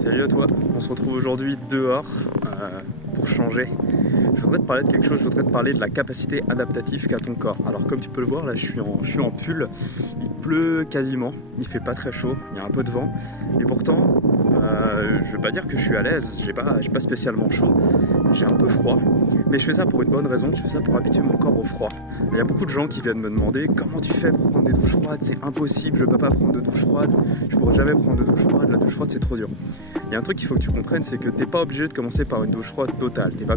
Salut à toi, on se retrouve aujourd'hui dehors pour changer. Je voudrais te parler de quelque chose, je voudrais te parler de la capacité adaptative qu'a ton corps. Alors comme tu peux le voir, là je suis en pull, il pleut quasiment, il fait pas très chaud, il y a un peu de vent. Et pourtant, je vais pas dire que je suis à l'aise, j'ai pas spécialement chaud, j'ai un peu froid. Mais je fais ça pour une bonne raison, je fais ça pour habituer mon corps au froid. Il y a beaucoup de gens qui viennent me demander comment tu fais pour prendre des douches froides, c'est impossible, je peux pas prendre de douche froide, je pourrais jamais prendre de douche froide, la douche froide c'est trop dur. Il y a un truc qu'il faut que tu comprennes, c'est que t'es pas obligé de commencer par une douche froide totale. T'es pas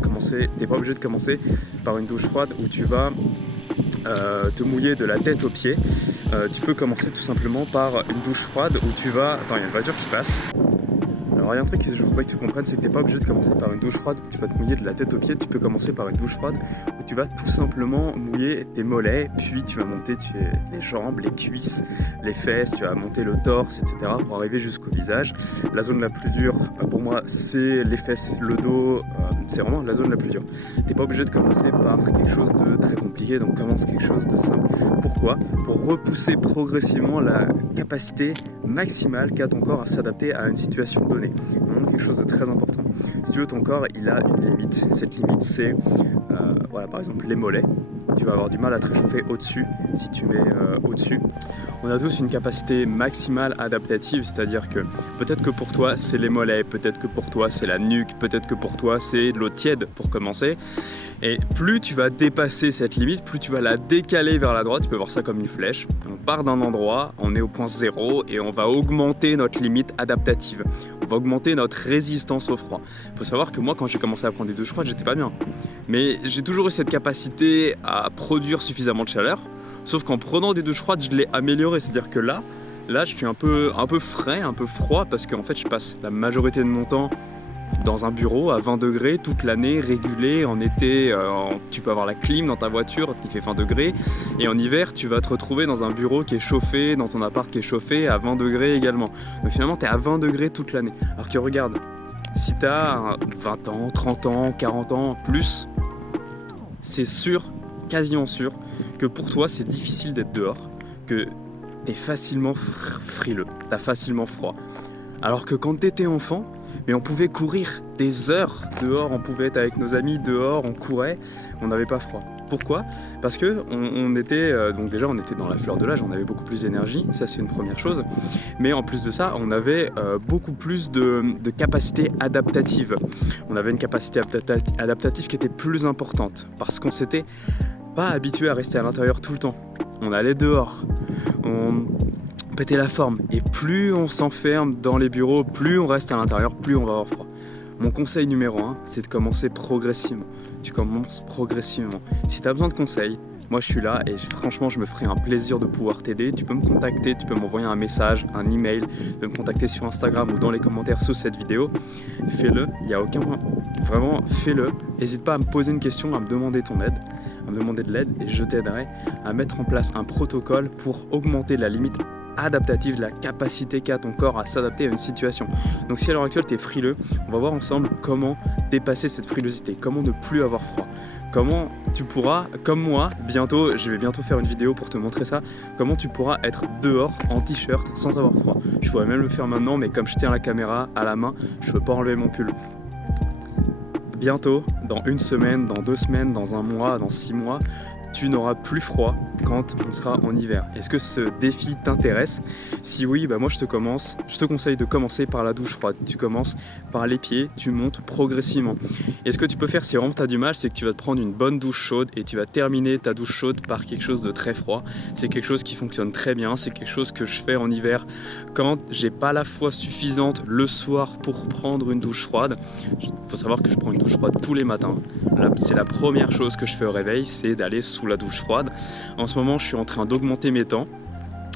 obligé de commencer par une douche froide où tu vas te mouiller de la tête aux pieds. Tu peux commencer tout simplement par une douche froide où tu vas... Attends, il y a une voiture qui passe. Alors il y a un truc que je voudrais que tu comprennes, c'est que tu n'es pas obligé de commencer par une douche froide où tu vas te mouiller de la tête aux pieds. Tu peux commencer par une douche froide où tu vas tout simplement mouiller tes mollets, puis tu vas monter les jambes, les cuisses, les fesses, tu vas monter le torse, etc. pour arriver jusqu'au visage. La zone la plus dure pour moi, c'est les fesses, le dos, c'est vraiment la zone la plus dure. Tu n'es pas obligé de commencer par quelque chose de très compliqué, donc commence quelque chose de simple. Pourquoi ? Pour repousser progressivement la capacité maximale qu'a ton corps à s'adapter à une situation donnée. Vraiment quelque chose de très important. Si tu veux, ton corps, il a une limite. Cette limite, c'est, voilà, par exemple, les mollets. Tu vas avoir du mal à te réchauffer au-dessus si tu mets au-dessus. On a tous une capacité maximale adaptative, c'est-à-dire que peut-être que pour toi, c'est les mollets, peut-être que pour toi, c'est la nuque, peut-être que pour toi, c'est de l'eau tiède pour commencer. Et plus tu vas dépasser cette limite, plus tu vas la décaler vers la droite. Tu peux voir ça comme une flèche. On part d'un endroit, on est au point 0 et on va augmenter notre limite adaptative. On va augmenter notre résistance au froid. Il faut savoir que moi, quand j'ai commencé à prendre des douches froides, j'étais pas bien. Mais j'ai toujours eu cette capacité à produire suffisamment de chaleur. Sauf qu'en prenant des douches froides, je l'ai amélioré. C'est-à-dire que là, je suis un peu frais, un peu froid, parce qu'en fait, je passe la majorité de mon temps dans un bureau à 20 degrés toute l'année, régulé. En été, tu peux avoir la clim dans ta voiture qui fait 20 degrés. Et en hiver, tu vas te retrouver dans un bureau qui est chauffé, dans ton appart qui est chauffé à 20 degrés également. Donc finalement, tu es à 20 degrés toute l'année. Alors que regarde, si tu as 20 ans, 30 ans, 40 ans, plus, c'est sûr, quasiment sûr, que pour toi, c'est difficile d'être dehors, que tu es facilement frileux, tu as facilement froid. Alors que quand tu étais enfant, mais on pouvait courir des heures dehors, on pouvait être avec nos amis dehors, on courait, on n'avait pas froid. Pourquoi ? Parce que on était, donc déjà on était dans la fleur de l'âge, on avait beaucoup plus d'énergie, ça c'est une première chose. Mais en plus de ça, on avait beaucoup plus de capacité adaptative. On avait une capacité adaptative qui était plus importante, parce qu'on s'était pas habitué à rester à l'intérieur tout le temps. On allait dehors, on pétait la forme, et plus on s'enferme dans les bureaux, plus on reste à l'intérieur, plus on va avoir froid. Mon conseil numéro 1, c'est de commencer progressivement. Tu commences progressivement. Si tu as besoin de conseils, moi je suis là et franchement je me ferai un plaisir de pouvoir t'aider. Tu peux me contacter, tu peux m'envoyer un message, un email, tu peux me contacter sur Instagram ou dans les commentaires sous cette vidéo. Fais-le, il n'y a aucun point. Vraiment, fais-le. N'hésite pas à me poser une question, à me demander ton aide, à me demander de l'aide et je t'aiderai à mettre en place un protocole pour augmenter la limite adaptative, la capacité qu'a ton corps à s'adapter à une situation. Donc si à l'heure actuelle tu es frileux, on va voir ensemble comment dépasser cette frilosité, comment ne plus avoir froid, comment tu pourras, comme moi, je vais bientôt faire une vidéo pour te montrer ça, comment tu pourras être dehors en t-shirt sans avoir froid. Je pourrais même le faire maintenant, mais comme je tiens la caméra à la main, je ne peux pas enlever mon pull. Bientôt, dans une semaine, dans 2 semaines, dans 1 mois, dans 6 mois, tu n'auras plus froid quand on sera en hiver. Est-ce que ce défi t'intéresse ? Si oui, moi je te conseille de commencer par la douche froide. Tu commences par les pieds, tu montes progressivement. Et ce que tu peux faire si vraiment tu as du mal, c'est que tu vas te prendre une bonne douche chaude et tu vas terminer ta douche chaude par quelque chose de très froid. C'est quelque chose qui fonctionne très bien, c'est quelque chose que je fais en hiver quand j'ai pas la foi suffisante le soir pour prendre une douche froide. Il faut savoir que je prends une douche froide tous les matins. Là, c'est la première chose que je fais au réveil, c'est d'aller sous la douche froide. En ce moment, je suis en train d'augmenter mes temps.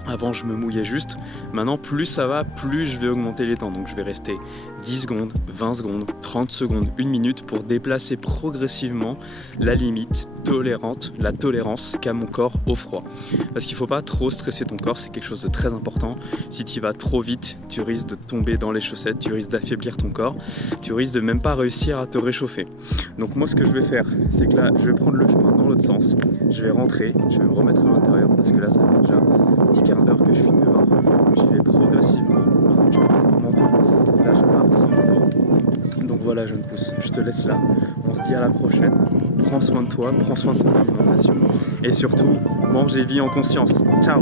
Avant, je me mouillais juste. Maintenant, plus ça va, plus je vais augmenter les temps. Donc, je vais rester 10 secondes, 20 secondes, 30 secondes, 1 minute pour déplacer progressivement la limite tolérante, la tolérance qu'a mon corps au froid. Parce qu'il ne faut pas trop stresser ton corps, c'est quelque chose de très important. Si tu y vas trop vite, tu risques de tomber dans les chaussettes, tu risques d'affaiblir ton corps, tu risques de même pas réussir à te réchauffer. Donc moi, ce que je vais faire, c'est que là, je vais prendre le chemin dans l'autre sens. Je vais rentrer, je vais me remettre à l'intérieur parce que là, ça fait déjà un petit quart d'heure que je suis dehors. J'y vais progressivement. je porte mon manteau. Là, je pars sans manteau. Donc voilà, jeune pousse, je te laisse là. On se dit à la prochaine. Prends soin de toi, prends soin de ton alimentation. Et surtout, mange et vis en conscience. Ciao!